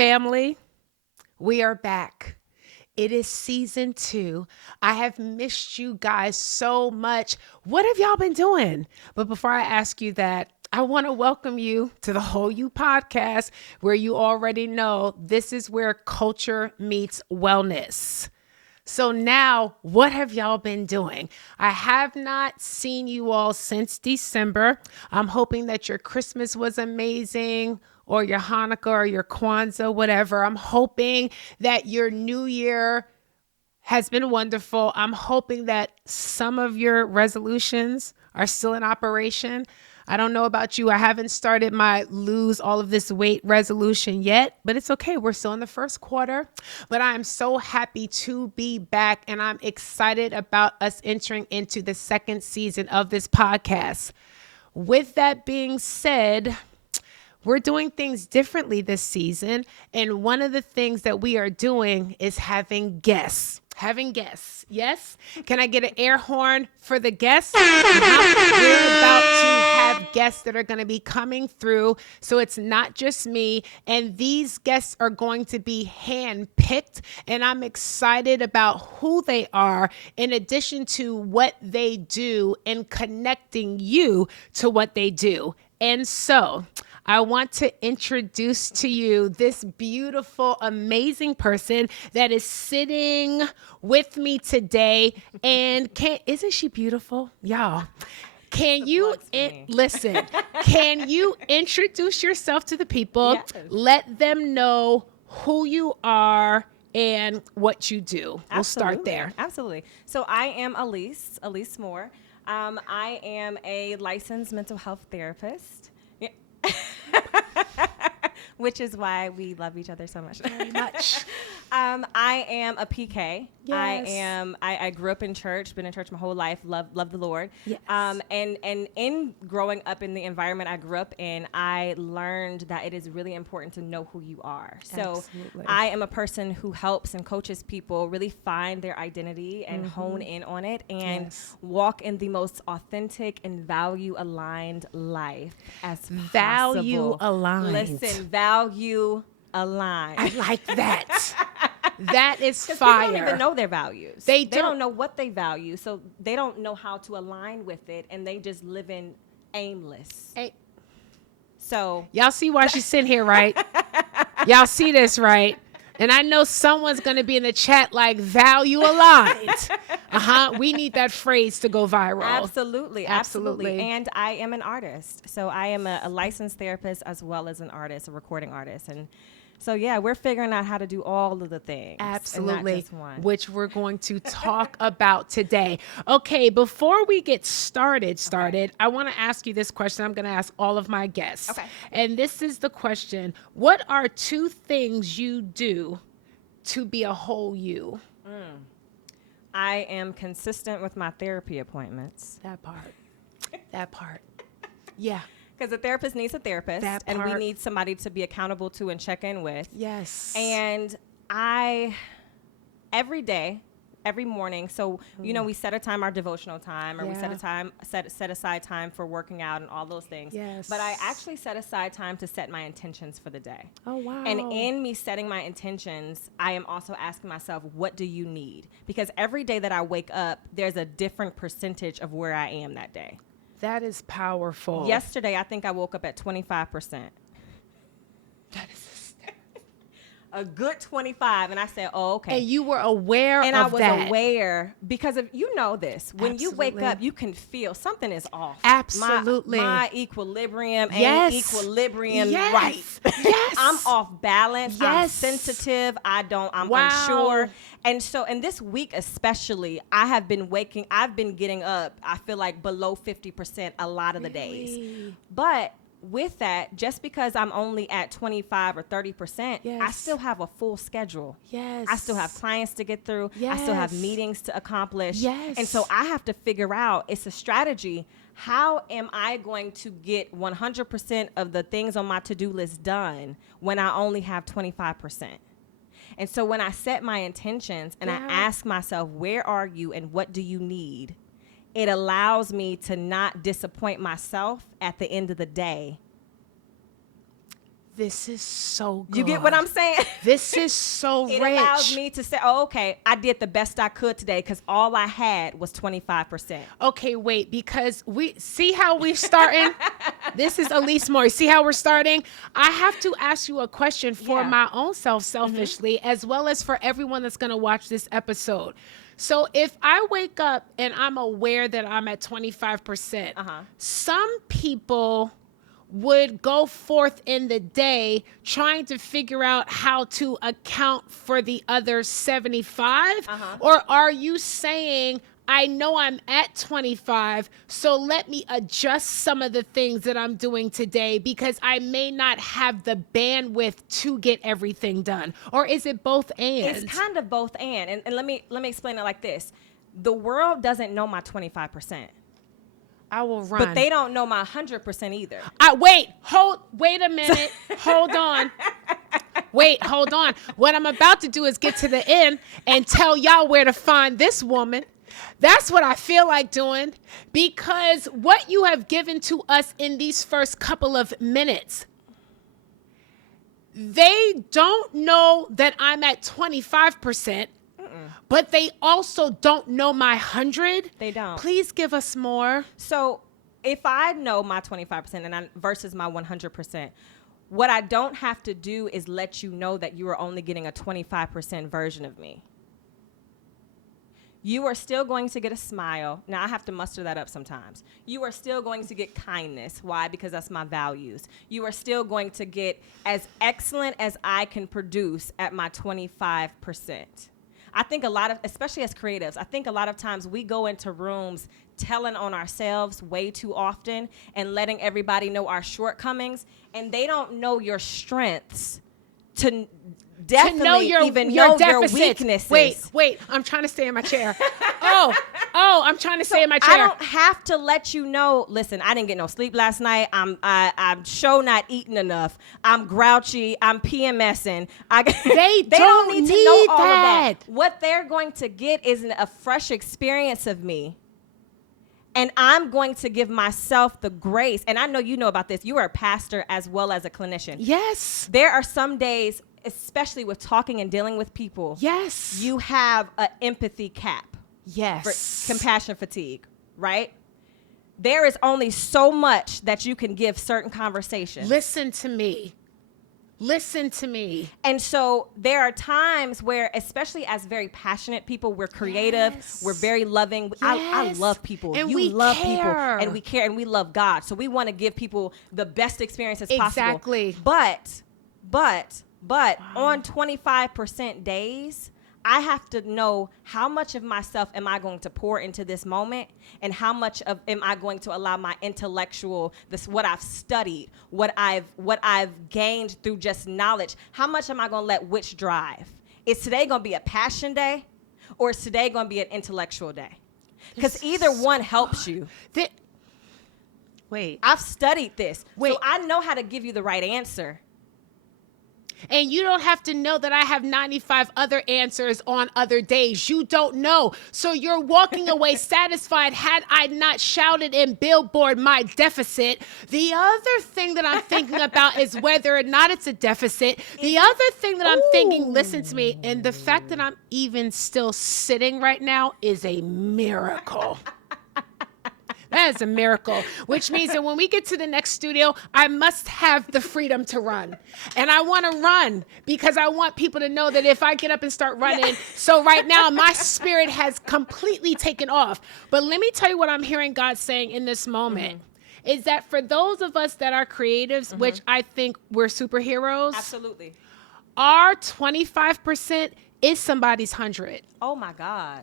family, we are back. It is season 2. I have missed you guys so much. What have y'all been doing? But before I ask you that, I want to welcome you to the Whole You podcast, where you already know this is where culture meets wellness. So now, what have y'all been doing? I have not seen you all since December. I'm hoping that your Christmas was amazing, or your Hanukkah or your Kwanzaa, whatever. I'm hoping that your New Year has been wonderful. I'm hoping that some of your resolutions are still in operation. I don't know about you. I haven't started my lose all of this weight resolution yet, but it's okay. We're still in the first quarter, but I'm so happy to be back, and I'm excited about us entering into the second season of this podcast. With that being said, we're doing things differently this season, and one of the things that we are doing is having guests. Yes? Can I get an air horn for the guests? We're about to have guests that are going to be coming through, so it's not just me, and these guests are going to be handpicked, and I'm excited about who they are, in addition to what they do, and connecting you to what they do. And so I want to introduce to you this beautiful, amazing person that is sitting with me today. And isn't she beautiful? Y'all, can you listen? Can you introduce yourself to the people? Yes. Let them know who you are and what you do. We'll start there. Absolutely. So I am Alise Moore. I am a licensed mental health therapist. Yeah. Which is why we love each other so much. Very much. I am a PK. Yes. I grew up in church, been in church my whole life, love the Lord. Yes. And in growing up in the environment I grew up in, I learned that it is really important to know who you are. So Absolutely. I am a person who helps and coaches people really find their identity and hone in on it and walk in the most authentic and value aligned life as Value possible. aligned. Listen, value aligned. I like that. That is Because fire. people don't even know their values. They don't don't. know what they value, so they don't know how to align with it, and they just live in aimless. Hey, So y'all see why she's sitting here, right? Y'all see this, right? And I know someone's going to be in the chat like, value aligned. We need that phrase to go viral. absolutely. And I am an artist. So I am a licensed therapist as well as an artist, a recording artist. And so, yeah, we're figuring out how to do all of the things. Absolutely, And not just one. which we're going to talk about today. Okay, before we get started, I want to ask you this question. I'm going to ask all of my guests. Okay. And this is the question. What are 2 things you do to be a whole you? I am consistent with my therapy appointments. That part. Yeah. Because a therapist needs a therapist, That and we part. need somebody to be accountable to and check in with. Yes. And every day, every morning, so, we set our devotional time, or we set aside time for working out and all those things. Yes. But I actually set aside time to set my intentions for the day. Oh, wow. And in me setting my intentions, I am also asking myself, what do you need? Because every day that I wake up, there's a different percentage of where I am that day. That is powerful. Yesterday, I think I woke up at 25%. That is A good 25, and I said, "Oh, okay." And you were aware and of that. I was aware because of this. When you wake Absolutely. up, you can feel something is off. Absolutely. My equilibrium Yes. ain't equilibrium Yes. right. Yes. I'm off balance. I'm Yes. sensitive. I'm Wow. unsure. And so, in this week especially, I've been getting up, I feel like below 50% a lot of the days. Really? But with that, just because I'm only at 25 or 30%, I Yes. still have a full schedule. Yes. I still have clients to get through. I still have Yes. meetings to accomplish. Yes. And so I have to figure out, it's a strategy. How am I going to get 100% of the things on my to-do list done when I only have 25%? And so when I set my intentions and I ask myself, where are you and what do you need? It allows me to not disappoint myself at the end of the day. This is so good. You get what I'm saying? This is so It rich. allows me to say, oh, okay, I did the best I could today because all I had was 25%. Okay, wait, because we see how we're starting. This is Alise Moore. See how we're starting? I have to ask you a question for my own self, selfishly, as well as for everyone that's going to watch this episode. So if I wake up and I'm aware that I'm at 25%, some people would go forth in the day trying to figure out how to account for the other 75? Or are you saying, I know I'm at 25, so let me adjust some of the things that I'm doing today because I may not have the bandwidth to get everything done? Or is it both and? It's kind of both and let me explain it like this. The world doesn't know my 25%. I will run. But they don't know my 100% either. Wait a minute. Hold on. Hold on. What I'm about to do is get to the end and tell y'all where to find this woman. That's what I feel like doing, because what you have given to us in these first couple of minutes, they don't know that I'm at 25%. But they also don't know my 100. They don't. Please give us more. So if I know my 25% versus my 100%, what I don't have to do is let you know that you are only getting a 25% version of me. You are still going to get a smile. Now, I have to muster that up sometimes. You are still going to get kindness. Why? Because that's my values. You are still going to get as excellent as I can produce at my 25%. I think a lot of, especially as creatives, I think a lot of times we go into rooms telling on ourselves way too often and letting everybody know our shortcomings, and they don't know your strengths to definitely know your deficits. Weaknesses. Wait, I'm trying to stay in my chair. I'm trying to stay in my chair. I don't have to let you know, listen, I didn't get no sleep last night. I'm sure not eating enough. I'm grouchy. I'm PMSing. They don't need to know all that. of that. What they're going to get is a fresh experience of me. And I'm going to give myself the grace. And I know you know about this. You are a pastor as well as a clinician. Yes. There are some days, especially with talking and dealing with people. Yes. You have an empathy cap. Yes. For compassion fatigue, right? There is only so much that you can give certain conversations. Listen to me. And so there are times where, especially as very passionate people, we're creative, we're very loving. Yes. I love people. And you love care. people. And we care and we love God. So we want to give people the best experience as possible. Exactly. But on 25% days, I have to know how much of myself am I going to pour into this moment, and how much of am I going to allow my intellectual, what I've studied, what I've gained through just knowledge, how much am I going to let which drive? Is today going to be a passion day, or is today going to be an intellectual day? Because either one helps you. Wait. I've studied this. So I know how to give you the right answer. And you don't have to know that I have 95 other answers on other days. You don't know. So you're walking away satisfied had I not shouted in Billboard my deficit. The other thing that I'm thinking about is whether or not it's a deficit. The other thing that I'm thinking, listen to me, and the fact that I'm even still sitting right now is a miracle. That is a miracle, which means that when we get to the next studio, I must have the freedom to run. And I want to run because I want people to know that if I get up and start running, so right now my spirit has completely taken off. But let me tell you what I'm hearing God saying in this moment. Is that for those of us that are creatives, which I think we're superheroes. Absolutely. Our 25% is somebody's 100. Oh my God.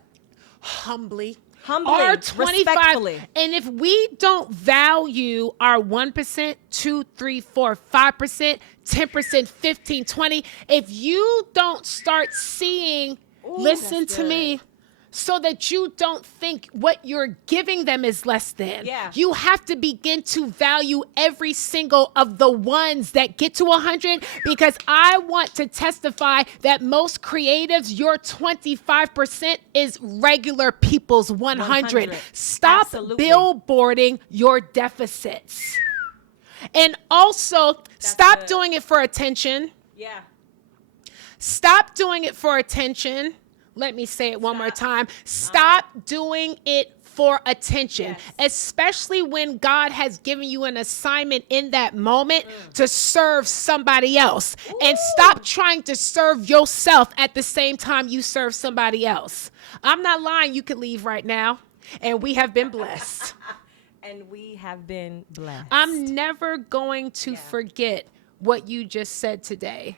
Humbly, our 25, respectfully. and if we don't value our 1%, 2, 3, 4, 5%, 10%, 15, 20, if you don't start seeing, listen to me, so that you don't think what you're giving them is less than. Yeah. You have to begin to value every single of the ones that get to 100, because I want to testify that most creatives, your 25% is regular people's 100. Stop Absolutely. billboarding your deficits. And also, stop good. doing it for attention. Yeah. Stop doing it for attention. Let me say it one more time. Stop doing it for attention, especially when God has given you an assignment in that moment to serve somebody else. And stop trying to serve yourself at the same time you serve somebody else. I'm not lying. You can leave right now. And we have been blessed. And we have been blessed. I'm never going to forget what you just said today.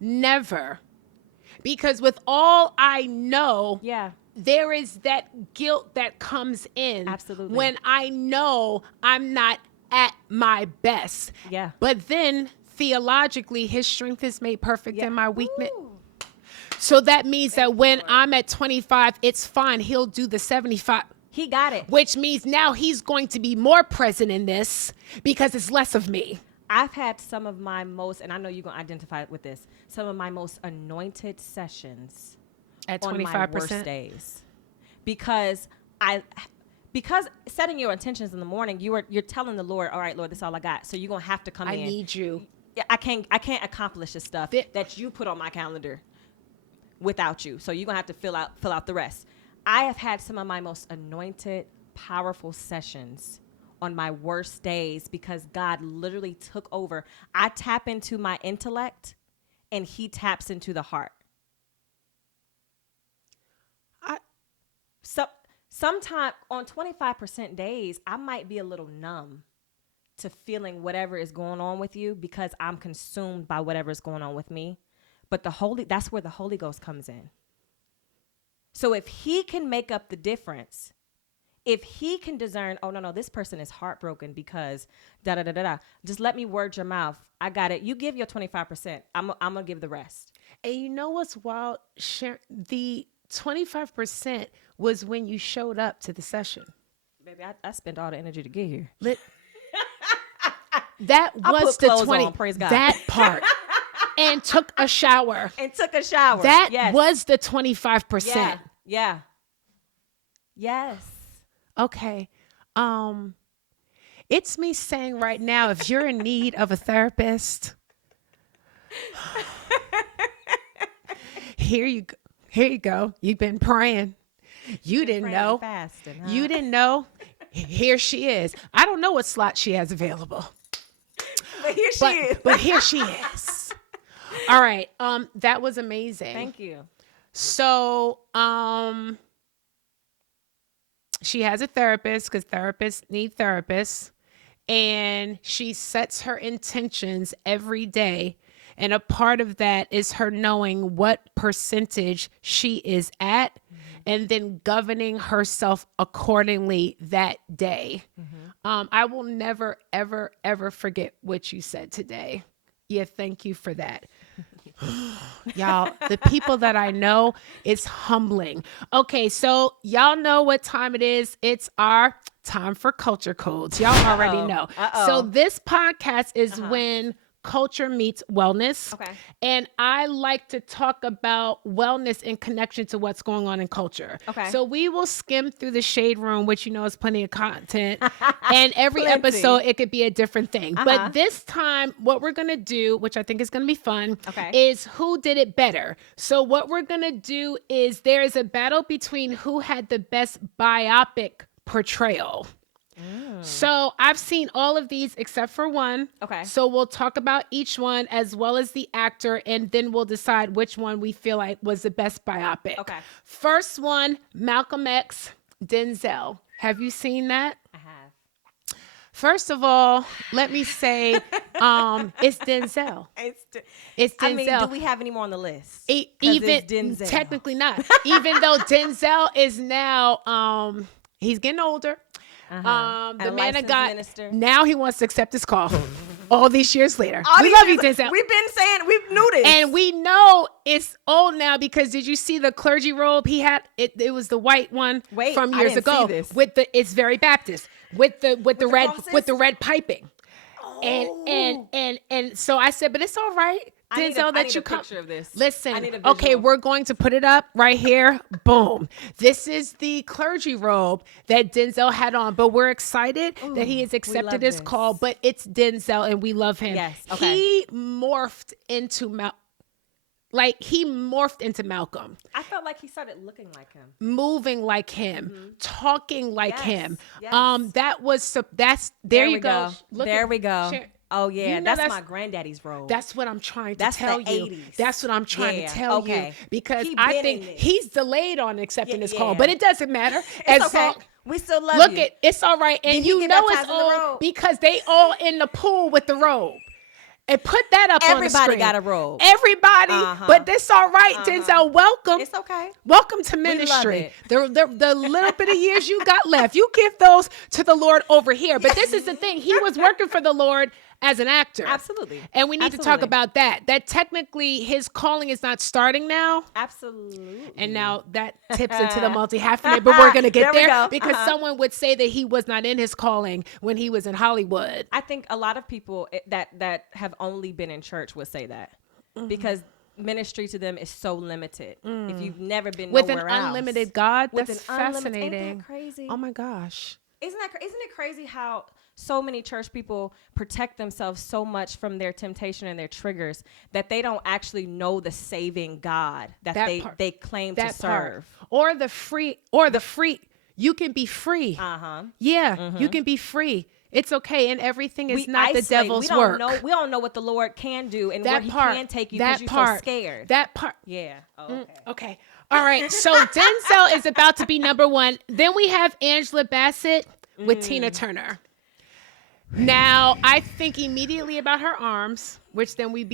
Never. Because with all I know, there is that guilt that comes in. Absolutely. When I know I'm not at my best. Yeah. But then theologically, his strength is made perfect in my weakness. Ooh. So that means that when I'm at 25, it's fine. He'll do the 75. He got it. Which means now he's going to be more present in this because it's less of me. I've had some of my most, and I know you're going to identify with this, some of my most anointed sessions At 25%? on my worst days. Because setting your intentions in the morning, you're telling the Lord, all right, Lord, this is all I got. So you're going to have to come in. I need you. Yeah, I can't accomplish the stuff that you put on my calendar without you. So you're going to have to fill out the rest. I have had some of my most anointed, powerful sessions on my worst days because God literally took over. I tap into my intellect and he taps into the heart. Sometime on 25% days, I might be a little numb to feeling whatever is going on with you because I'm consumed by whatever is going on with me. But that's where the Holy Ghost comes in. So if he can make up the difference, if he can discern, oh, no, this person is heartbroken because da-da-da-da-da, just let me word your mouth. I got it. You give your 25%. I'm going to give the rest. And you know what's wild? The 25% was when you showed up to the session. Baby, I spent all the energy to get here. That was the 20. On, praise God. That part. And took a shower. That was the 25%. Yeah. Yes. Okay. It's me saying right now, if you're in need of a therapist, here you go. You've been praying. You didn't know. Fasting, huh? You didn't know. Here she is. I don't know what slot she has available. But here she is. But here she is. All right. That was amazing. Thank you. So, she has a therapist because therapists need therapists, and she sets her intentions every day. And a part of that is her knowing what percentage she is at and then governing herself accordingly that day. I will never, ever, ever forget what you said today. Yeah, thank you for that. Y'all, the people that I know, it's humbling. Okay, so y'all know what time it is. It's our time for culture codes. Y'all already know. So this podcast is when culture meets wellness. Okay. And I like to talk about wellness in connection to what's going on in culture. Okay. So we will skim through the shade room, which you know is plenty of content. And every episode, it could be a different thing. But this time, what we're going to do, which I think is going to be fun, is who did it better. So what we're going to do is there is a battle between who had the best biopic portrayal. So I've seen all of these except for one. Okay. So we'll talk about each one as well as the actor, and then we'll decide which one we feel like was the best biopic. Okay. First one, Malcolm X, Denzel. Have you seen that? I have. First of all, let me say, it's Denzel. It's Denzel. I mean, do we have any more on the list? Even Denzel. Technically not. Even though Denzel is now, he's getting older. The man of God, minister. Now he wants to accept his call all these years later. We love you, Denzel. We've been saying, we knew this. And we know it's old now because did you see the clergy robe he had? It was the white one from years ago. See this. It's very Baptist with the red piping. And so I said, but it's all right, Denzel, I that need you a come. picture of this. I Listen, need a okay, visual. we're going to put it up right here. Boom. This is the clergy robe that Denzel had on, but we're excited that he has we accepted love his this. call, but it's Denzel and we love him. Yes, okay. He morphed into Malcolm, I felt like he started looking like him. moving like him, talking like Yes, him. yes. There you go. Look There at- we go. Sharon, Oh yeah, you know that's my granddaddy's robe. That's what I'm trying to That's tell the you. 80s. That's what I'm trying Yeah, to tell you okay. because He I been think in this. he's delayed on accepting Yeah, his call, yeah. but it doesn't matter. It's As okay. long- We still love Look you. at it's all right, and Did he you get know baptized it's in the all robe? because they all in the pool with the robe. And put that up on the Everybody screen. got a robe. Everybody, but this all right, Denzel. Welcome. It's okay. Welcome to love ministry. it. The little bit of years you got left, you give those to the Lord over here. But this is the thing. He was working for the Lord as an actor. Absolutely. And we need to talk about that. That technically his calling is not starting now. Absolutely. And now that tips into the multi-hyphenate, but we're going to get There we there go. because someone would say that he was not in his calling when he was in Hollywood. I think a lot of people that have only been in church would say that because ministry to them is so limited. If you've never been With an nowhere else. unlimited God, With that's an unlimited- fascinating. Ain't that crazy? Oh my gosh. Isn't it crazy how so many church people protect themselves so much from their temptation and their triggers that they don't actually know the saving God that they claim to serve. Or the free you can be free. Yeah, you can be free. It's okay, and everything is not the devil's work. We don't know what the Lord can do and where he can take you because you're so scared. That part. Yeah. Oh, okay. Okay. All right. So Denzel is about to be number one. Then we have Angela Bassett with Tina Turner. Now, I think immediately about her arms, which then we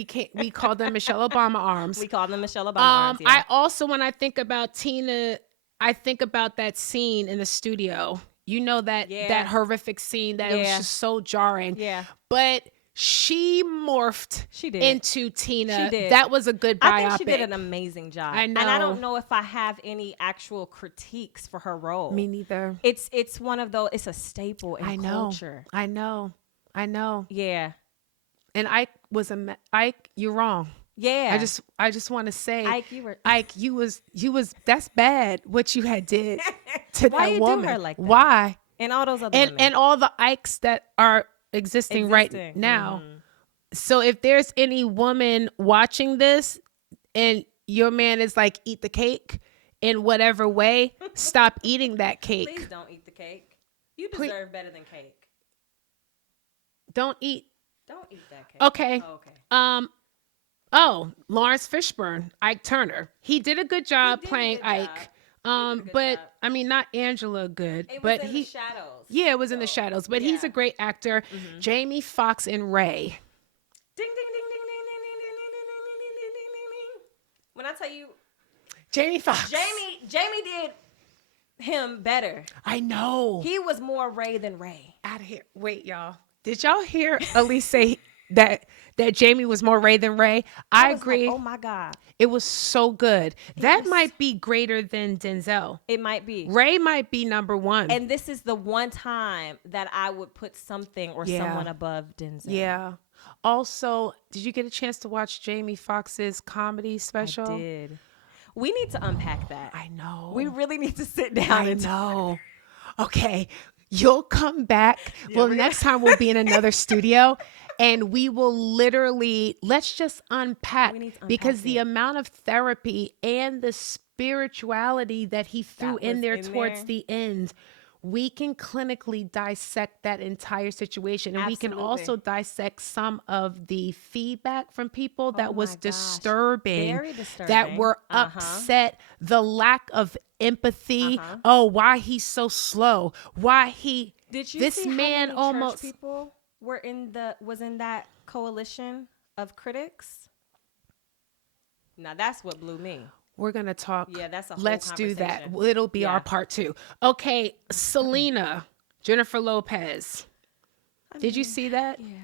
called them Michelle Obama arms. We call them Michelle Obama arms. Yeah. I also, when I think about Tina, I think about that scene in the studio. You know that horrific scene that was just so jarring. Yeah. But she morphed into Tina. She did. That was a good biopic. I think she did an amazing job. I know. And I don't know if I have any actual critiques for her role. Me neither. It's one of those, it's a staple in culture. I know. Yeah. And Ike, you're wrong. Yeah. I just want to say, Ike, you was that's bad what you had did to Why that you woman. do her like that? Why? And all those other women. And all the Ikes that are existing right now. So if there's any woman watching this and your man is like, eat the cake in whatever way, stop eating that cake. Please don't eat the cake. You deserve better than cake. Don't eat that cake. Okay. Oh, okay. Lawrence Fishburne, Ike Turner. He did a good job playing Ike. But I mean, not Angela good, but in the shadows. Yeah, it was in the shadows, but he's a great actor. Jamie Foxx and Ray. Ding ding ding ding ding ding ding ding ding ding ding ding ding ding. When I tell you, Jamie Foxx. Jamie did him better. I know. He was more Ray than Ray. Out of here. Wait, y'all. Did y'all hear Alise say that Jamie was more Ray than Ray? I agree. Like, oh my God. It was so good. That might be greater than Denzel. It might be. Ray might be number one. And this is the one time that I would put something or someone above Denzel. Yeah. Also, did you get a chance to watch Jamie Foxx's comedy special? I did. We need to unpack that. I know. We really need to sit down and know. Okay. You'll come back. Well, next time we'll be in another studio and we will literally, let's just unpack because the amount of therapy and the spirituality that he threw in there towards the end, we can clinically dissect that entire situation. And we can also dissect some of the feedback from people that was disturbing, very disturbing, that were upset, the lack of empathy. Oh, why he's so slow? Why he? Did you this see man how many almost church people were was in that coalition of critics? Now that's what blew me. We're gonna talk. Yeah, that's a whole Let's do that. conversation. It'll be our part 2. Okay, Selena, Jennifer Lopez. Did you see that? Yeah.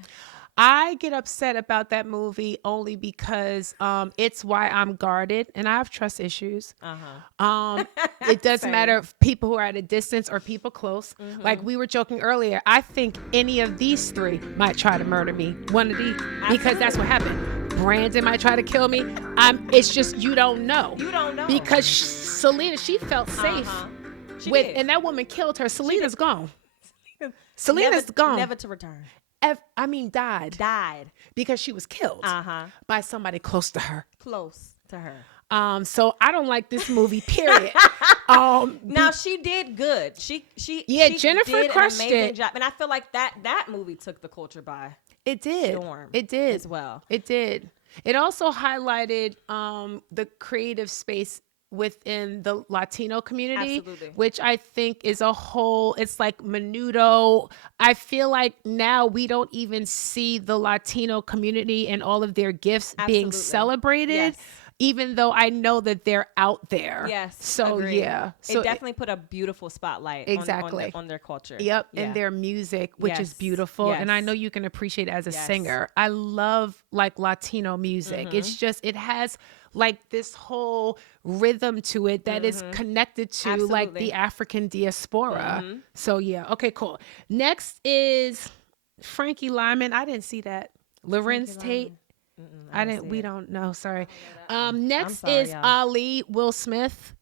I get upset about that movie only because it's why I'm guarded and I have trust issues. Um, it doesn't Same. matter if people who are at a distance or people close. Like we were joking earlier, I think any of these three might try to murder me. One of these, because that's what happened. Brandon might try to kill me. It's just you don't know. You don't know. Because Selena, she felt safe She with, did. and that woman killed her. Selena's gone. Selena's gone. Never to return. I mean, died because she was killed by somebody close to her. Close to her. So I don't like this movie. Period. Now she did good. She Jennifer did crushed an amazing it. job, and I feel like that movie took the culture by It did. storm. It did as well. It did. It also highlighted the creative space within the Latino community, Absolutely. which I think is a whole, it's like menudo. I feel like now we don't even see the Latino community and all of their gifts being Absolutely. celebrated, Yes. even though I know that they're out there. Yes. So agreed. yeah. So it definitely put a beautiful spotlight Exactly. on their culture. Yep, Yeah. and their music, which is Yes, beautiful, and I yes. know you can appreciate it as a Yes. singer. I love like Latino music. It's just it has like this whole rhythm to it that is connected to like Absolutely. the African diaspora. So yeah, okay, cool. Next is Frankie Lyman. I didn't see that. Lorenz Tate. I didn't. We don't know. Sorry. Next sorry, is y'all. Ali Will Smith.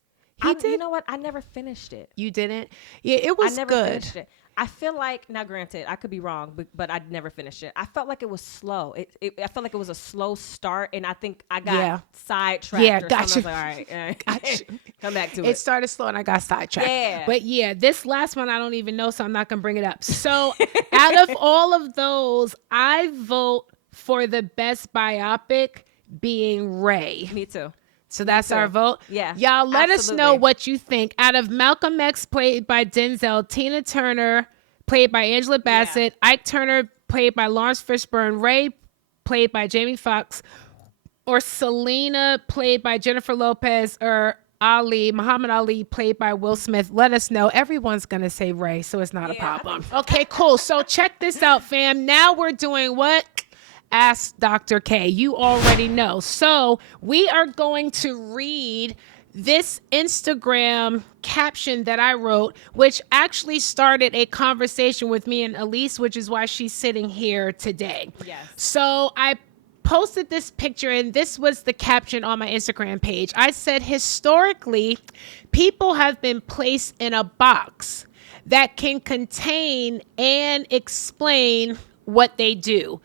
He did. You know what? I never finished it. You didn't. Yeah, it I was never good. finished it. I feel like, now granted, I could be wrong, but I never finished it. I felt like it was slow. I felt like it was a slow start, and I think I got Yeah. sidetracked. Yeah, or gotcha. something. I was like, all right, Gotcha. come back to It it. started slow and I got sidetracked. Yeah. But yeah, this last one I don't even know, so I'm not gonna bring it up. So out of all of those, I vote for the best biopic being Ray. Me too. So that's too. our vote. Yeah, Y'all let us know absolutely. what you think. Out of Malcolm X played by Denzel, Tina Turner played by Angela Bassett, Ike Turner played by Lawrence Fishburne, Ray played by Jamie Foxx, or Selena played by Jennifer Lopez, or Muhammad Ali played by Will Smith. Let us know. Everyone's going to say Ray, so it's not a problem. Okay, cool. So check this out, fam. Now we're doing what? Ask Dr. K. You already know. So we are going to read this Instagram caption that I wrote, which actually started a conversation with me and Alise, which is why she's sitting here today. Yes. So I posted this picture, and this was the caption on my Instagram page. I said, historically, people have been placed in a box that can contain and explain what they do.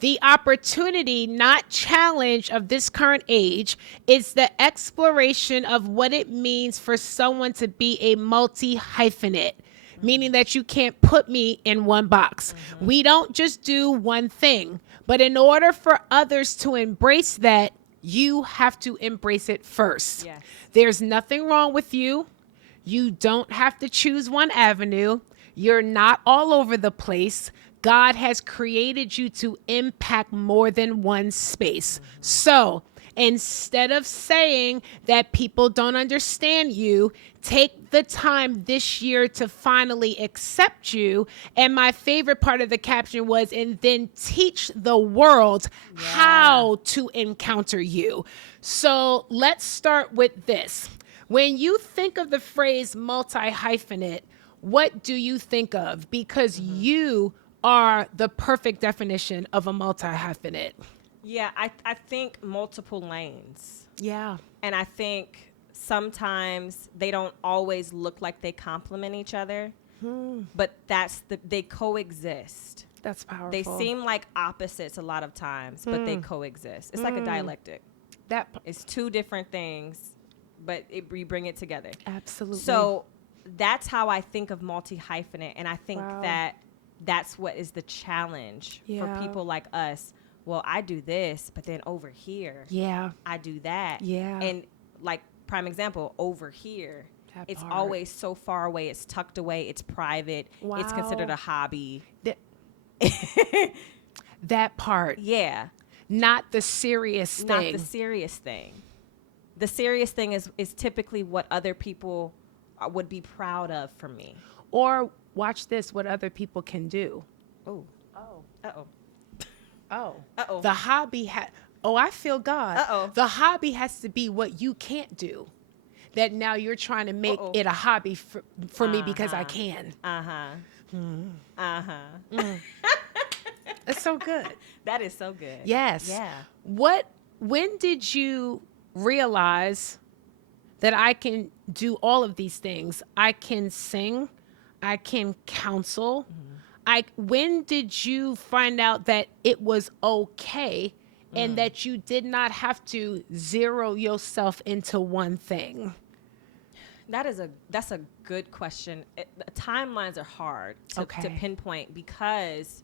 The opportunity, not challenge, of this current age is the exploration of what it means for someone to be a multi-hyphenate, meaning that you can't put me in one box. We don't just do one thing, but in order for others to embrace that, you have to embrace it first. Yes. There's nothing wrong with you. You don't have to choose one avenue. You're not all over the place. God has created you to impact more than one space. So instead of saying that people don't understand you, take the time this year to finally accept you. And my favorite part of the caption was, and then teach the world how to encounter you. So let's start with this. When you think of the phrase multi-hyphenate, what do you think of? Because you are the perfect definition of a multi-hyphenate. Yeah, I think multiple lanes. Yeah. And I think sometimes they don't always look like they complement each other, but they coexist. That's powerful. They seem like opposites a lot of times, but they coexist. It's like a dialectic. It's two different things, but we bring it together. Absolutely. So that's how I think of multi-hyphenate, and I think that's what is the challenge for people like us. Well, I do this, but then over here, I do that. Yeah. And like prime example, over here, it's always so far away. It's tucked away. It's private. Wow. It's considered a hobby. That part. Yeah. Not the serious thing. Not the serious thing. The serious thing is typically what other people would be proud of for me. Or watch this, what other people can do. Uh-oh. Oh. Uh-oh. The hobby I feel God. Uh-oh. The hobby has to be what you can't do. That now you're trying to make Uh-oh. it a hobby for me because I can. It's so good. That is so good. Yes. Yeah. When did you realize that I can do all of these things? I can sing, I can counsel. When did you find out that it was okay and that you did not have to zero yourself into one thing? That's a good question. Timelines are hard to pinpoint because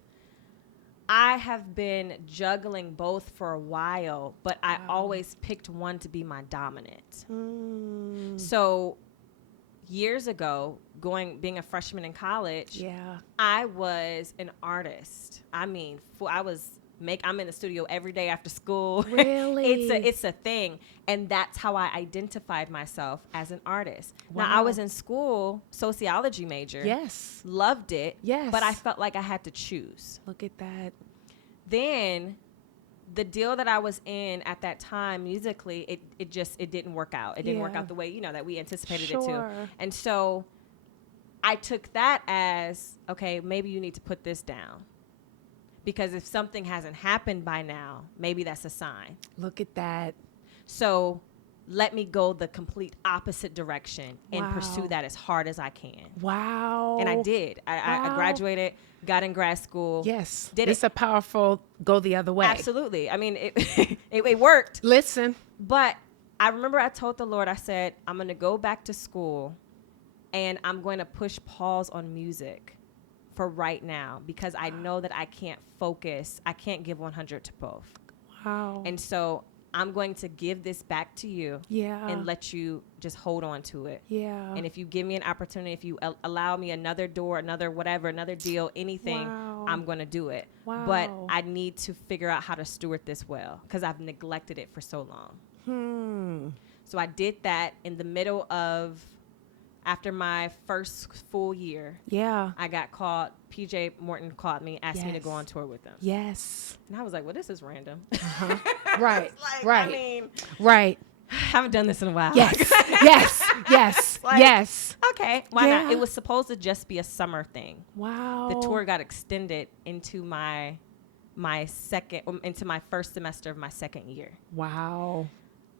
I have been juggling both for a while, but I always picked one to be my dominant. So years ago, being a freshman in college, I was an artist. I mean, I'm in the studio every day after school. Really? It's a thing. And that's how I identified myself as an artist. Wow. Now, I was in school, sociology major. Yes. Loved it. Yes. But I felt like I had to choose. Look at that. Then the deal that I was in at that time musically, it didn't work out. It didn't work out the way, that we anticipated it to. And so I took that as, okay, maybe you need to put this down. Because if something hasn't happened by now, maybe that's a sign. Look at that. So let me go the complete opposite direction and pursue that as hard as I can. Wow. And I did. I graduated, got in grad school. Yes. It's a powerful go the other way. Absolutely. I mean, it worked. Listen. But I remember I told the Lord, I said, I'm going to go back to school and I'm going to push pause on music for right now because I know that I can't focus. I can't give 100 to both. Wow. And so I'm going to give this back to you and let you just hold on to it. Yeah. And if you give me an opportunity, if you allow me another door, another whatever, another deal, anything, I'm going to do it. Wow. But I need to figure out how to steward this well because I've neglected it for so long. So I did that in the middle of, after my first full year, I got called. PJ Morton called me, asked me to go on tour with them. Yes. And I was like, well, this is random. Right. Like, right. I mean, right. I haven't done this in a while. Yes. Yes. Yes. Like, yes. Okay. Why not? It was supposed to just be a summer thing. Wow. The tour got extended into my first semester of my second year. Wow.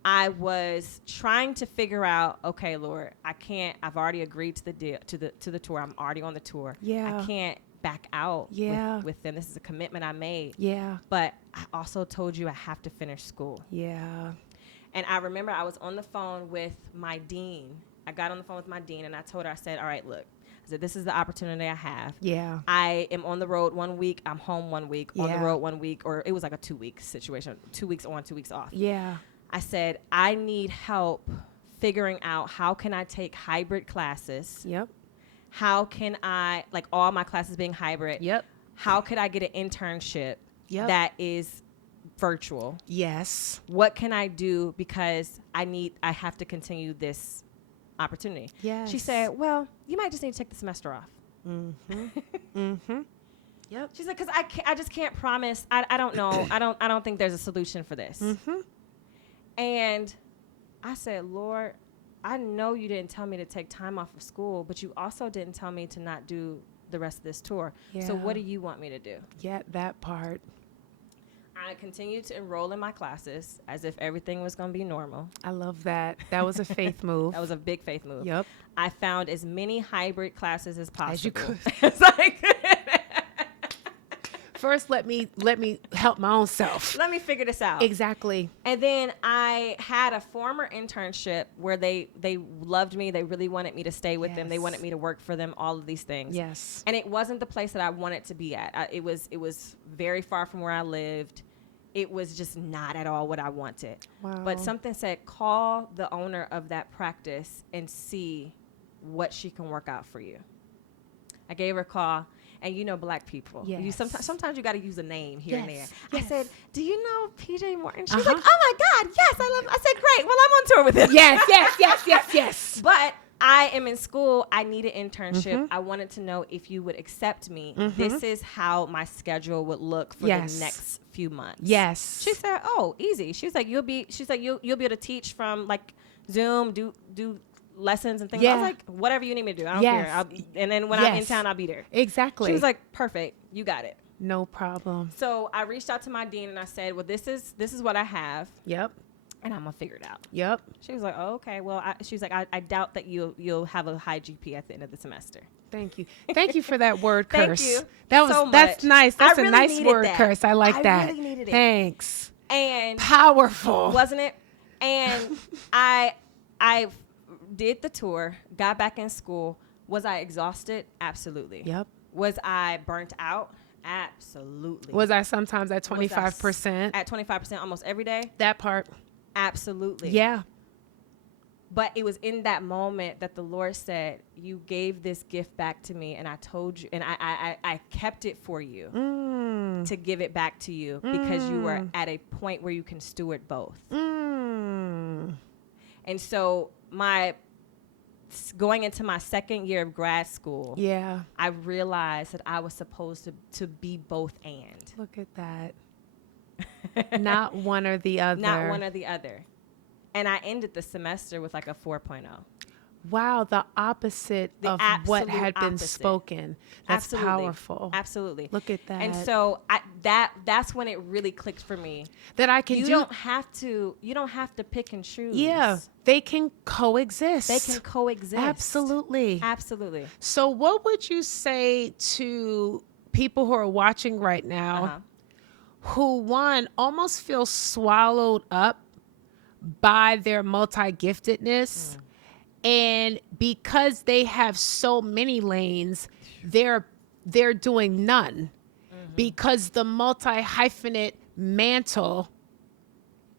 I was trying to figure out, okay, Lord, I've already agreed to the deal, to the tour. I'm already on the tour. Yeah. I can't back out with them. This is a commitment I made. Yeah. But I also told you I have to finish school. Yeah. And I remember I was on the phone with my dean. I got on the phone with my dean and I told her, I said, all right, look, I said, this is the opportunity I have. Yeah. I am on the road 1 week. I'm home 1 week, on the road 1 week, or it was like a 2-week situation, 2 weeks on, 2 weeks off. Yeah. I said, I need help figuring out how can I take hybrid classes. Yep. How can I, like all my classes being hybrid. Yep. How could I get an internship that is virtual? Yes. What can I do because I have to continue this opportunity? Yes. She said, well, you might just need to take the semester off. Mm-hmm. mm-hmm. Yep. She's like, because I just can't promise. I don't know. I don't think there's a solution for this. Mm-hmm. And I said, Lord, I know you didn't tell me to take time off of school, but you also didn't tell me to not do the rest of this tour. Yeah. So what do you want me to do? Yeah, that part. I continued to enroll in my classes as if everything was going to be normal. I love that. That was a faith move. That was a big faith move. Yep. I found as many hybrid classes as possible. As you could. It's like First, let me help my own self. Let me figure this out. Exactly. And then I had a former internship where they loved me. They really wanted me to stay with them. They wanted me to work for them, all of these things. Yes. And it wasn't the place that I wanted to be at. It was very far from where I lived. It was just not at all what I wanted. Wow. But something said, call the owner of that practice and see what she can work out for you. I gave her a call. And you know, Black people. Yes. Sometimes you got to use a name here and there. Yes. I said, "Do you know PJ Morton?" She's like, "Oh my God, yes, I love." I said, "Great. Well, I'm on tour with him." Yes. Yes. Yes. Yes. Yes. But I am in school. I need an internship. I wanted to know if you would accept me. This is how my schedule would look for the next few months. Yes. She said, "Oh, easy." She's like, "You'll be." She's like, "You'll be able to teach from like Zoom, do lessons and things." I was like, "Whatever you need me to do, I don't care." And then when I'm in town, I'll be there. Exactly. She was like, "Perfect, you got it." No problem. So I reached out to my dean and I said, "Well, this is what I have." Yep. And I'm gonna figure it out. Yep. She was like, "Oh, okay. Well," she was like, I doubt that you'll have a high GPA at the end of the semester." Thank you. Thank you for that word curse. Thank you. That's nice. That's really a nice word curse. I like that. I really needed it. Thanks. And powerful, wasn't it? And I did the tour, got back in school. Was I exhausted? Absolutely. Yep. Was I burnt out? Absolutely. Was I sometimes at 25%? At 25% almost every day? That part. Absolutely. Yeah. But it was in that moment that the Lord said, "You gave this gift back to me, and I told you, and I kept it for you to give it back to you because you were at a point where you can steward both." And so going into my second year of grad school, I realized that I was supposed to be both and. Look at that. Not one or the other. Not one or the other. And I ended the semester with like a 4.0. Wow, the opposite of what had been spoken. That's powerful. Absolutely. Look at that. And so that's when it really clicked for me. That I can you don't have to pick and choose. Yeah. They can coexist. They can coexist. Absolutely. Absolutely. So what would you say to people who are watching right now who, one, almost feel swallowed up by their multi-giftedness, and because they have so many lanes, they're doing none because the multi-hyphenate mantle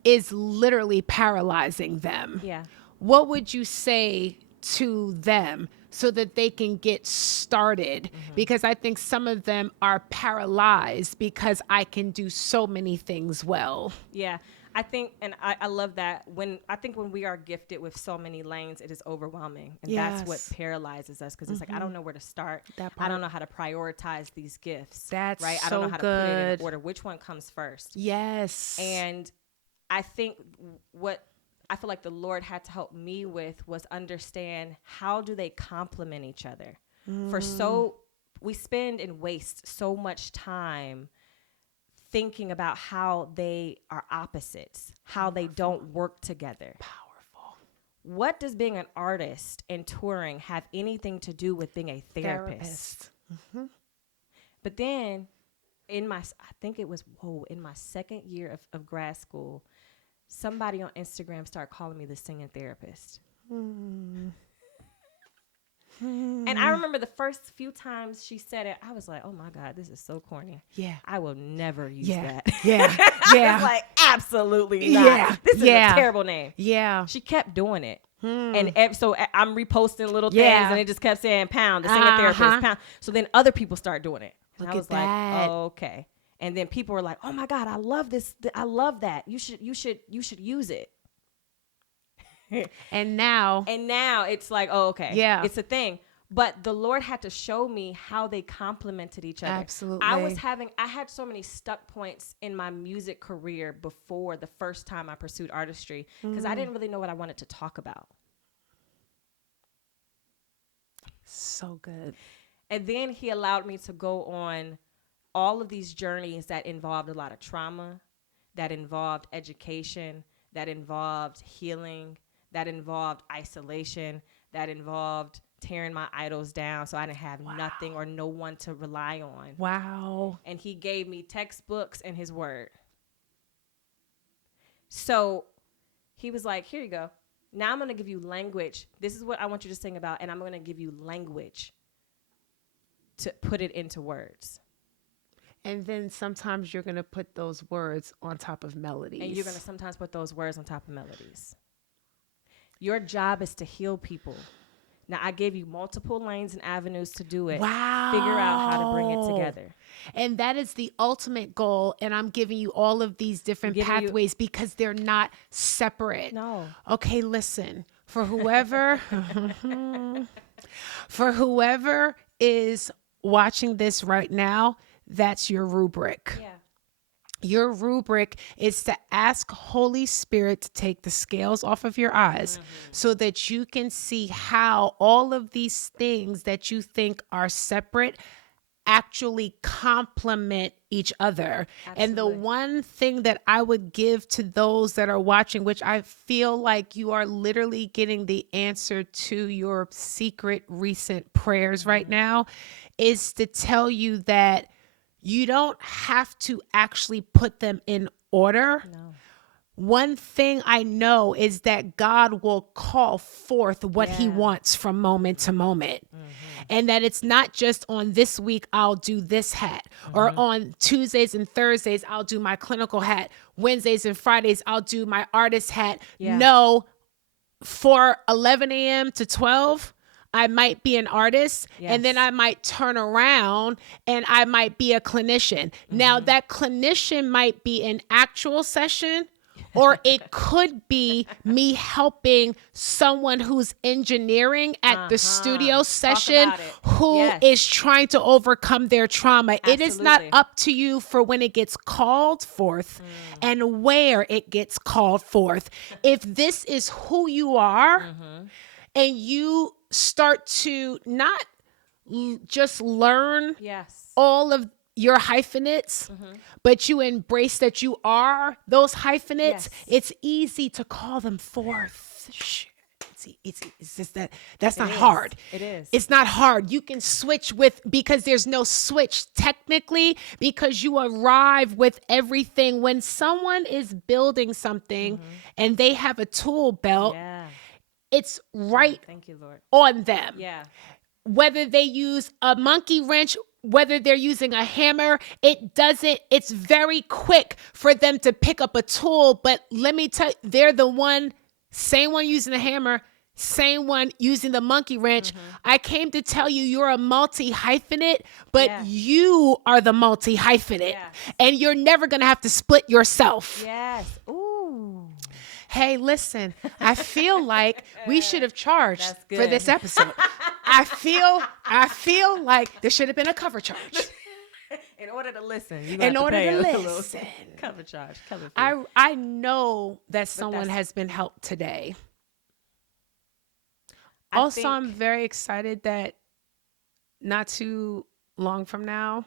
is literally paralyzing them. Yeah. What would you say to them so that they can get started? Because I think some of them are paralyzed because I can do so many things well. Yeah. I think, and I love that when we are gifted with so many lanes, it is overwhelming. And that's what paralyzes us, because it's like, I don't know where to start. I don't know how to prioritize these gifts. That's right. So I don't know how good. to put it in order. Which one comes first? Yes. And I think what I feel like the Lord had to help me with was understand, how do they complement each other? We spend and waste so much time thinking about how they are opposites, how they don't work together. Powerful. What does being an artist and touring have anything to do with being a therapist? But then in my second year of grad school, somebody on Instagram started calling me the singing therapist. And I remember the first few times she said it, I was like, "Oh my God, this is so corny. Yeah. I will never use that." Yeah. I was like, absolutely not. Yeah. This is a terrible name. Yeah. She kept doing it. And so I'm reposting little things, and it just kept saying pound, the singing therapist, pound. So then other people start doing it. And I was like, oh, okay. And then people were like, "Oh my God, I love this. I love that. You should use it." And now it's like, oh, okay. Yeah. It's a thing. But the Lord had to show me how they complemented each other. Absolutely. I had so many stuck points in my music career before the first time I pursued artistry, because I didn't really know what I wanted to talk about. So good. And then he allowed me to go on all of these journeys that involved a lot of trauma, that involved education, that involved healing, that involved isolation, that involved tearing my idols down so I didn't have nothing or no one to rely on. Wow. And he gave me textbooks and his word. So he was like, "Here you go. Now I'm going to give you language. This is what I want you to sing about, and I'm going to give you language to put it into words." And then sometimes you're going to put those words on top of melodies. And you're going to sometimes put those words on top of melodies. Your job is to heal people. Now, I gave you multiple lanes and avenues to do it. Wow. Figure out how to bring it together. And that is the ultimate goal. And I'm giving you all of these different pathways because they're not separate. No. Okay, listen. For whoever, for whoever is watching this right now, that's your rubric. Yeah. Your rubric is to ask Holy Spirit to take the scales off of your eyes so that you can see how all of these things that you think are separate actually complement each other. And the Absolutely. one thing that I would give to those that are watching, which I feel like you are literally getting the answer to your secret recent prayers right now, is to tell you that you don't have to actually put them in order. No. One thing I know is that God will call forth what he Yeah. wants from moment to moment. And that it's not just on this week, I'll do this hat, or on Tuesdays and Thursdays, I'll do my clinical hat. Wednesdays and Fridays, I'll do my artist hat. Yeah. No, for 11 a.m. to 12, I might be an artist, and then Yes. I might turn around and I might be a clinician. Now, that clinician might be an actual session, or it could be me helping someone who's engineering at the studio session about it. who Yes. is trying to overcome their trauma. It is not Absolutely. up to you for when it gets called forth and where it gets called forth. If this is who you are, and you start to not just learn Yes. all of your hyphenates, but you embrace that you are those hyphenates, Yes. it's easy to call them forth. Shh. It's just that's not is. hard. It is. It's not hard. You can switch because there's no switch technically, because you arrive with everything. When someone is building something and they have a tool belt, Yeah. it's right Thank you, Lord. on them. Yeah. Whether they use a monkey wrench, whether they're using a hammer, it's very quick for them to pick up a tool. But let me tell you, they're the same one using the hammer, same one using the monkey wrench. I came to tell you you're a multi-hyphenate, but Yeah. you are the multi-hyphenate. Yes. And you're never going to have to split yourself. Yes. Ooh. Hey, listen, I feel like we should have charged That's for good. this episode. I feel like there should have been a cover charge. In order to listen, you In have order pay to a little listen. cover charge. Cover fee. I know that someone that's- has been helped today. I Also, think- I'm very excited that not too long from now,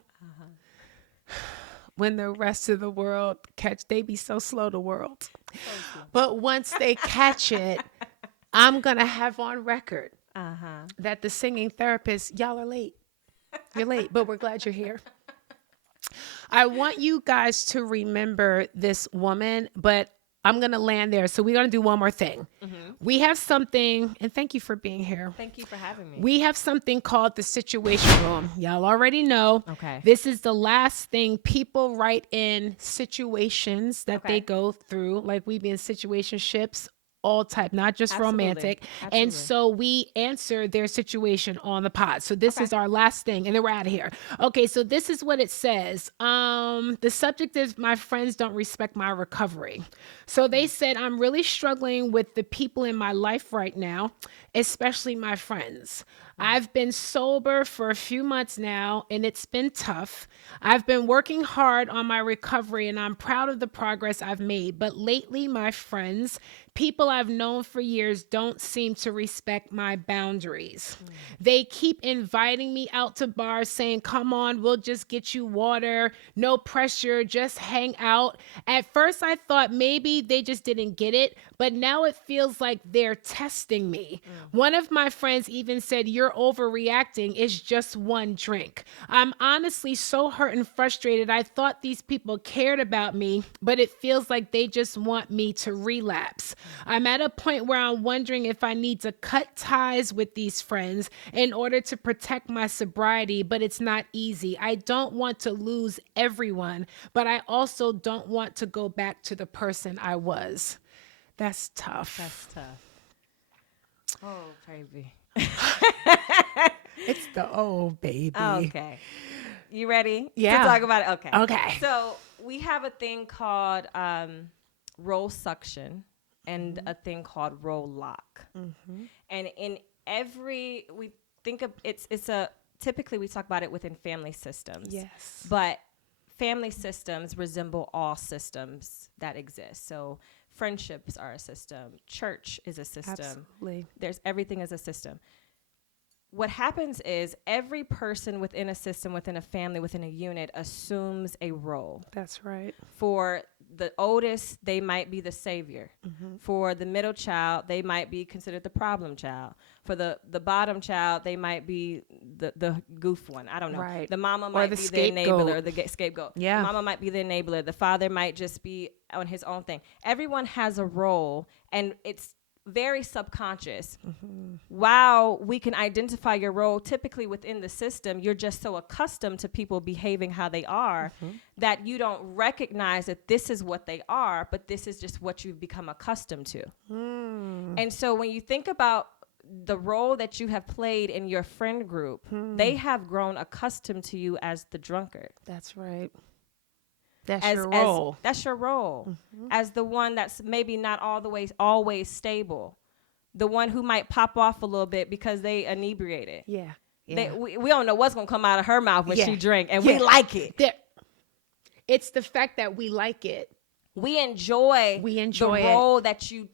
when the rest of the world they be so slow, the world. But once they catch it, I'm going to have on record that the singing therapist, y'all are late. You're late, but we're glad you're here. I want you guys to remember this woman, but I'm going to land there. So we're going to do one more thing. We have something, and thank you for being here. Thank you for having me. We have something called the Situation Room. Y'all already know. Okay. This is the last thing people write in situations that they Okay. go through. Like we be in situationships, all type, not just Absolutely. romantic. Absolutely. And so we answer their situation on the pod. So this is our last thing, and then we're out of here. Okay, so this is what it says. The subject is my friends don't respect my recovery. So they said, I'm really struggling with the people in my life right now, especially my friends. I've been sober for a few months now, and it's been tough. I've been working hard on my recovery, and I'm proud of the progress I've made. But lately, my friends, people I've known for years, don't seem to respect my boundaries. They keep inviting me out to bars saying, come on, we'll just get you water. No pressure, just hang out. At first, I thought maybe they just didn't get it, but now it feels like they're testing me. One of my friends even said, you're overreacting. It's just one drink. I'm honestly so hurt and frustrated. I thought these people cared about me, but it feels like they just want me to relapse. I'm at a point where I'm wondering if I need to cut ties with these friends in order to protect my sobriety, but it's not easy. I don't want to lose everyone, but I also don't want to go back to the person I was. That's tough. That's tough. Oh, baby. It's the old baby. Okay. You ready Yeah. to talk about it? Okay. Okay. So we have a thing called roll suction. and a thing called roll lock. And in we think of it's a typically we talk about it within family systems. Yes. But family systems resemble all systems that exist. So friendships are a system. Church is a system. Absolutely. There's everything as a system. What happens is every person within a system, within a family, within a unit assumes a role. That's right. For the oldest, they might be the savior. For the middle child, they might be considered the problem child. For the bottom child, they might be the goof one. I don't know. Right. The mama might the be scapegoat. the enabler, the scapegoat. Yeah. The mama might be the enabler. The father might just be on his own thing. Everyone has a role, and it's very subconscious. While we can identify your role, typically within the system, you're just so accustomed to people behaving how they are that you don't recognize that this is what they are, but this is just what you've become accustomed to. And so when you think about the role that you have played in your friend group, they have grown accustomed to you as the drunkard. That's right. That's your role. That's your role. As the one that's maybe not always stable. The one who might pop off a little bit because they inebriated. Yeah. We don't know what's going to come out of her mouth when she drink, and we Yeah. like it. It's the fact that we like it. We enjoy the role that you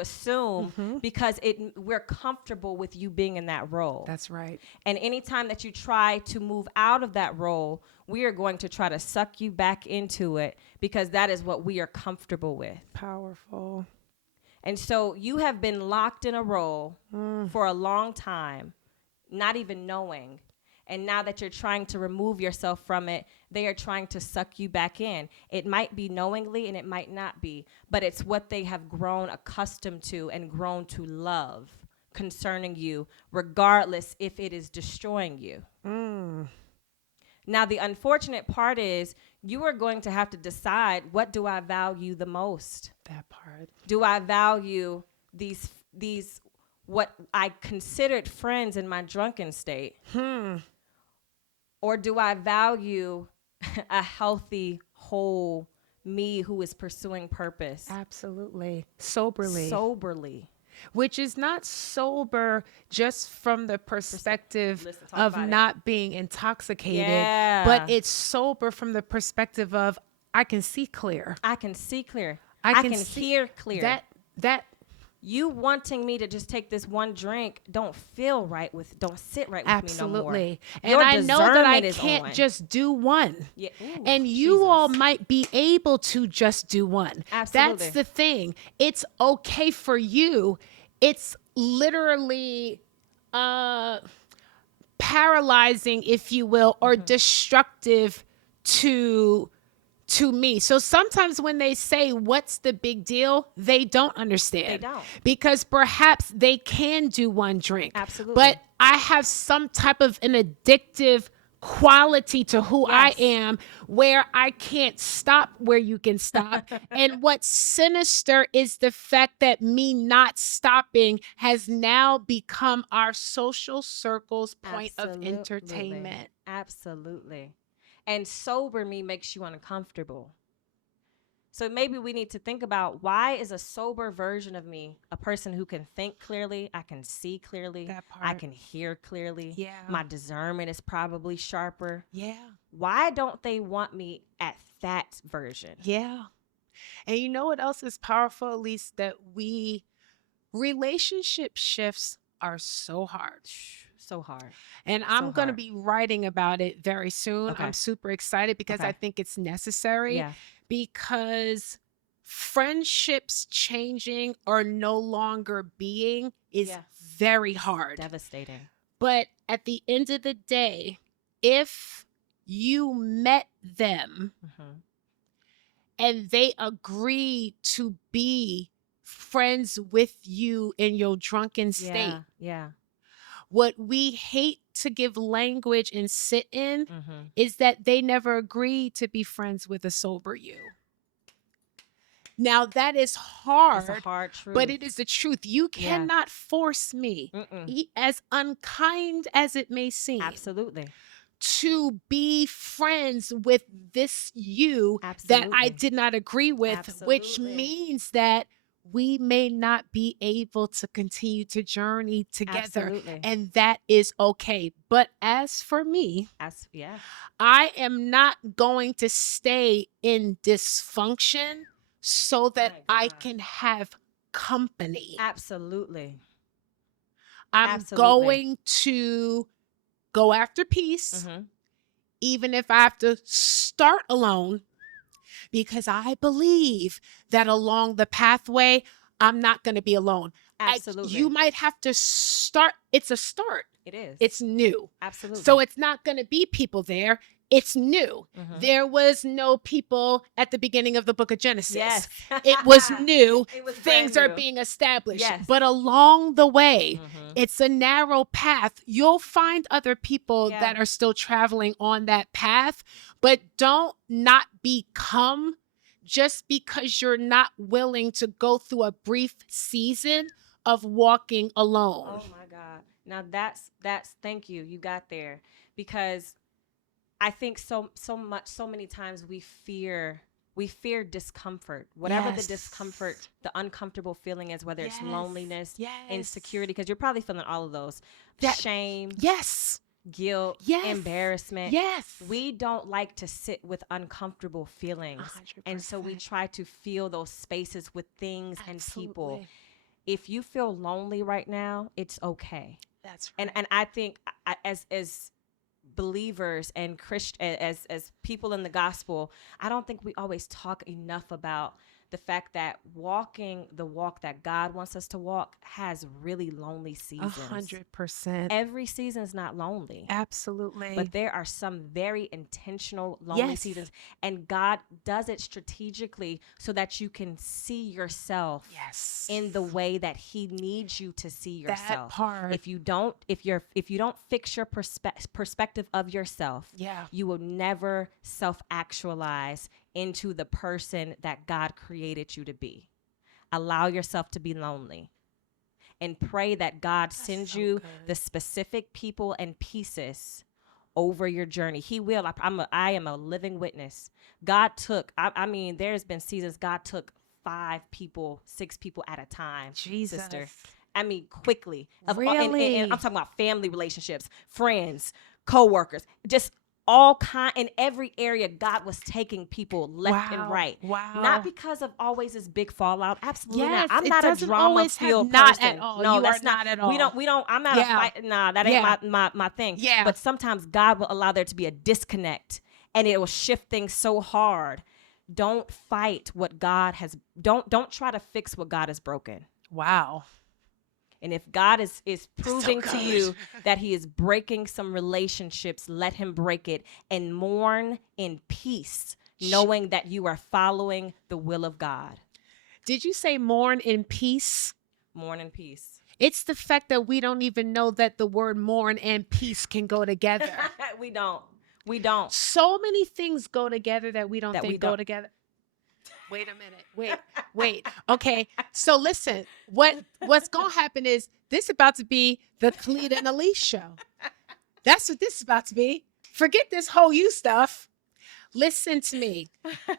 assume because we're comfortable with you being in that role. That's right. And anytime that you try to move out of that role, we are going to try to suck you back into it because that is what we are comfortable with. Powerful. And so you have been locked in a role for a long time, not even knowing. And now that you're trying to remove yourself from it, they are trying to suck you back in. It might be knowingly and it might not be, but it's what they have grown accustomed to and grown to love concerning you, regardless if it is destroying you. Now, the unfortunate part is you are going to have to decide, what do I value the most? That part. Do I value these what I considered friends in my drunken state? Or do I value a healthy, whole me who is pursuing purpose? Absolutely. Soberly. Which is not sober just from the perspective of not being intoxicated, but it's sober from the perspective of I can see clear. I can see clear. I can hear clear. That you wanting me to just take this one drink don't sit right with me no more. Absolutely. And I know that I can't just do one. Yeah. Ooh, and you all might be able to just do one. Absolutely. That's the thing. It's okay for you. It's literally paralyzing, if you will, or destructive to me. So sometimes when they say, what's the big deal? They don't understand. They don't. Because perhaps they can do one drink. Absolutely. But I have some type of an addictive quality to who I am where I can't stop where you can stop. And what's sinister is the fact that me not stopping has now become our social circle's point of entertainment. Absolutely. And sober me makes you uncomfortable. So maybe we need to think about, why is a sober version of me a person who can think clearly, I can see clearly, That part. I can hear clearly, Yeah. my discernment is probably sharper. Yeah. Why don't they want me at that version? Yeah. And you know what else is powerful, Alise, that relationship shifts are so hard. So hard. And I'm going to be writing about it very soon. Okay. I'm super excited because I think it's necessary. Yeah. Because friendships changing or no longer being is very hard. Devastating. But at the end of the day, if you met them and they agree to be friends with you in your drunken state, what we hate to give language and sit in is that they never agreed to be friends with a sober you. Now that is hard, It's a hard truth. but it is the truth. You cannot force me, as unkind as it may seem, Absolutely. to be friends with this you that I did not agree with, which Absolutely. means that we may not be able to continue to journey together. Absolutely. And that is okay. But as for me, Yeah. I am not going to stay in dysfunction so that My I God. can have company. Absolutely. I'm Absolutely. going to go after peace, even if I have to start alone, because I believe that along the pathway, I'm not going to be alone. Absolutely. You might have to start. It's a start. It is. It's new. Absolutely. So it's not going to be people there. It's new. There was no people at the beginning of the book of Genesis. Yes. It was new. It was Things brand are new. being established. Yes. But along the way, it's a narrow path. You'll find other people that are still traveling on that path, but don't not become just because you're not willing to go through a brief season of walking alone. Oh my God. Now that's thank you. You got there, because I think so many times we fear discomfort, whatever the discomfort, the uncomfortable feeling is, whether it's loneliness, insecurity, because you're probably feeling all of those, shame, guilt, embarrassment. We don't like to sit with uncomfortable feelings. 100%. And so we try to fill those spaces with things and people. If you feel lonely right now, it's okay. That's right. And I think as believers and as people in the gospel, I don't think we always talk enough about the fact that walking the walk that God wants us to walk has really lonely seasons. 100%. Every season is not lonely. Absolutely. But there are some very intentional lonely seasons. And God does it strategically so that you can see yourself in the way that He needs you to see yourself. That part. If you don't fix your perspective of yourself, you will never self-actualize into the person that God created you to be. Allow yourself to be lonely and pray that God sends you the specific people and pieces over your journey. He will. I am a living witness. God took, I mean, there's been seasons God took 5 people, 6 people at a time. Jesus. Sister. I mean, quickly. Really? And I'm talking about family relationships, friends, co-workers, just all kind, in every area. God was taking people left and right. Not because of always this big fallout. Absolutely not. I'm not a drama filled person. Not at all. No, you that's not at all. We don't. I'm not a fight. Nah, that ain't my thing. Yeah. But sometimes God will allow there to be a disconnect, and it will shift things so hard. Don't fight what God has. Don't try to fix what God has broken. Wow. And if God is proving to you that He is breaking some relationships, let Him break it and mourn in peace, knowing that you are following the will of God. Did you say mourn in peace? Mourn in peace. It's the fact that we don't even know that the word mourn and peace can go together. We don't. So many things go together that we don't think go together. Wait a minute. Wait. Okay. So listen, what's going to happen is this is about to be the Kalita and Alise show. That's what this is about to be. Forget this whole you stuff. Listen to me.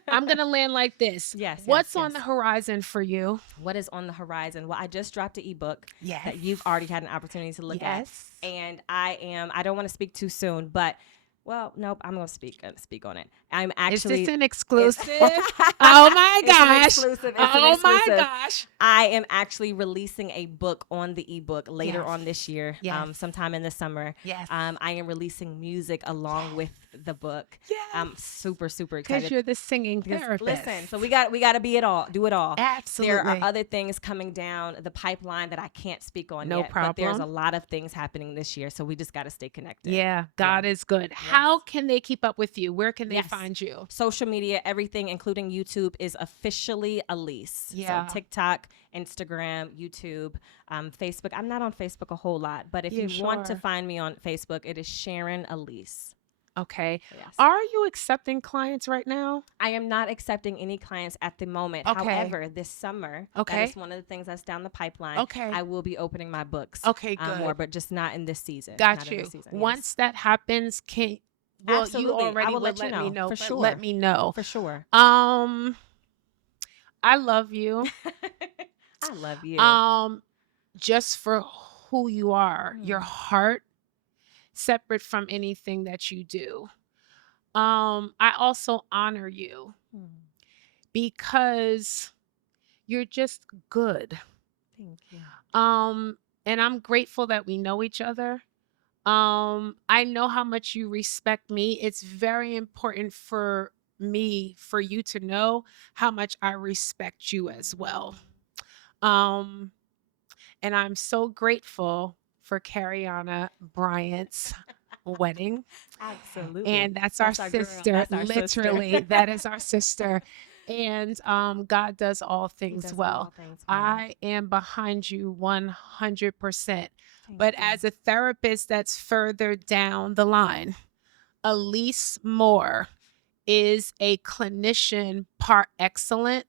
I'm going to land like this. What's on the horizon for you? What is on the horizon? Well, I just dropped an ebook that you've already had an opportunity to look at. And I don't want to speak too soon, but well, nope, I'm going to speak on it. I'm actually... Is this an exclusive? Oh my gosh. Oh my gosh. I am actually releasing a book on the ebook later on this year, sometime in the summer. I am releasing music along with the book. I'm super, super excited. Because you're the singing therapist. Listen, so we got to be it all, do it all. Absolutely. There are other things coming down the pipeline that I can't speak on yet. Problem. But there's a lot of things happening this year, so we just got to stay connected. Yeah, God is good. How can they keep up with you? Where can they find you? Social media, everything, including YouTube, is officially Alise. So TikTok, Instagram, YouTube, Facebook. I'm not on Facebook a whole lot, but if you want to find me on Facebook, it is Sharon Alise. Okay. Are you accepting clients right now? I am not accepting any clients at the moment. However, this summer, that is one of the things that's down the pipeline. I will be opening my books. Good. More, but just not in this season. Got you. Once that happens, absolutely. You already I will let me know. For sure. Let me know. For sure. I love you. I love you. Um, just for who you are, your Mm. heart, separate from anything that you do. I also honor you Mm. because you're just good. Thank you. Um, and I'm grateful that we know each other. I know how much you respect me. It's very important for me for you to know how much I respect you as well. Um, and I'm so grateful for Cariana Bryant's wedding. Absolutely. And that's our That's our girl. sister. That's our sister. Literally, that is our sister. And God does all He things does all well. things well. I am behind you 100%. Thank But you. as a therapist that's further down the line, Alise Moore is a clinician par excellence.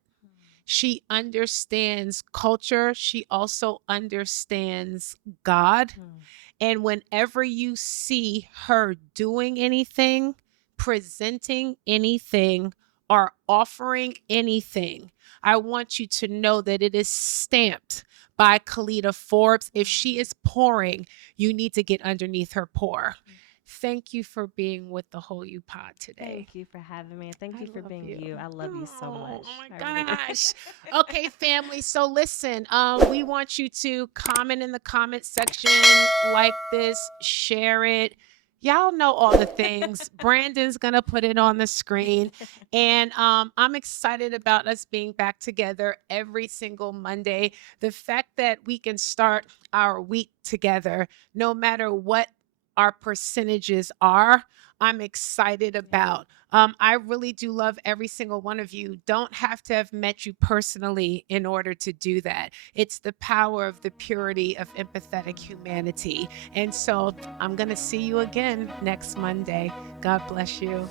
She understands culture. She also understands God. Mm. And whenever you see her doing anything, presenting anything, or offering anything, I want you to know that it is stamped by Kalita Forbes. If she is pouring, you need to get underneath her pour. Thank you for being with the Whole You Pod today. Thank you for having me. And thank I you for love being you. you. I love you so much. Oh my I really do. gosh. Okay, family. So listen, we want you to comment in the comment section, like this, share it. Y'all know all the things. Brandon's gonna put it on the screen. And I'm excited about us being back together every single Monday. The fact that we can start our week together, no matter what our percentages are, I'm excited about. I really do love every single one of you. Don't have to have met you personally in order to do that. It's the power of the purity of empathetic humanity. And so I'm going to see you again next Monday. God bless you.